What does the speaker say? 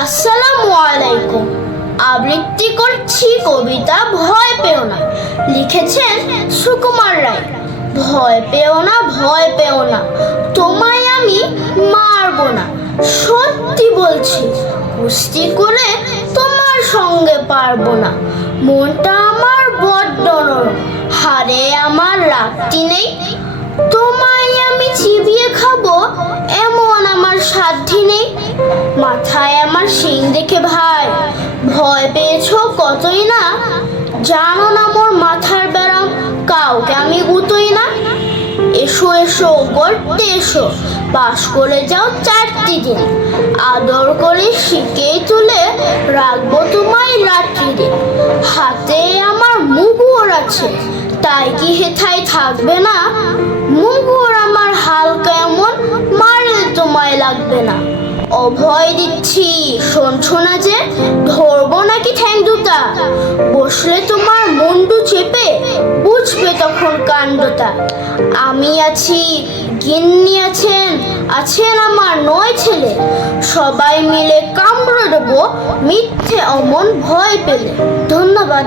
আসসালামু আলাইকুম। আবৃত্তি করছি কবিতা ভয় পেও না, লিখেছেন সুকুমার রায়। ভয় পেও না, ভয় পেও না, তোমায় আমি মারবো না। সত্যি বলছি, কুস্তি করে তোমার সঙ্গে পারবো না। মনটা আমার বড্ড নরম, হারে আমার রাখতি নেই। তোমায় আমি চিবিয়ে খাবো এমন আমার সাধ্যি নেই। মাথায় আমার শিং দেখে ভাই ভয় পেয়েছো কতই না। জানো না মোর মাথার ব্যারাম, কাউকে আমি গুতোই না। এসো এসো গড়তে এসো, বাস করে যাও 4টি দিন। আদর করে শিকেই তুলে রাখবো তোমায় রাত্রি দিন। হাতে আমার মুগুর আছে, তাই কি হেথায় থাকবে না? মুগুর আমার হালকা এমন, মারলে তোমায় লাগবে না। অভয় দিচ্ছি শোনছো না যে, ধরবো নাকি ঠ্যাং দুটা? বসলে তোমার মুন্ডু চেপে বুঝবে তখন কাণ্ডটা। আমি আছি, গিন্নি আছেন, আছেন আমার 9 ছেলে। সবাই মিলে কামড়ে দেবো মিথ্যে অমন ভয় পেলে। ধন্যবাদ।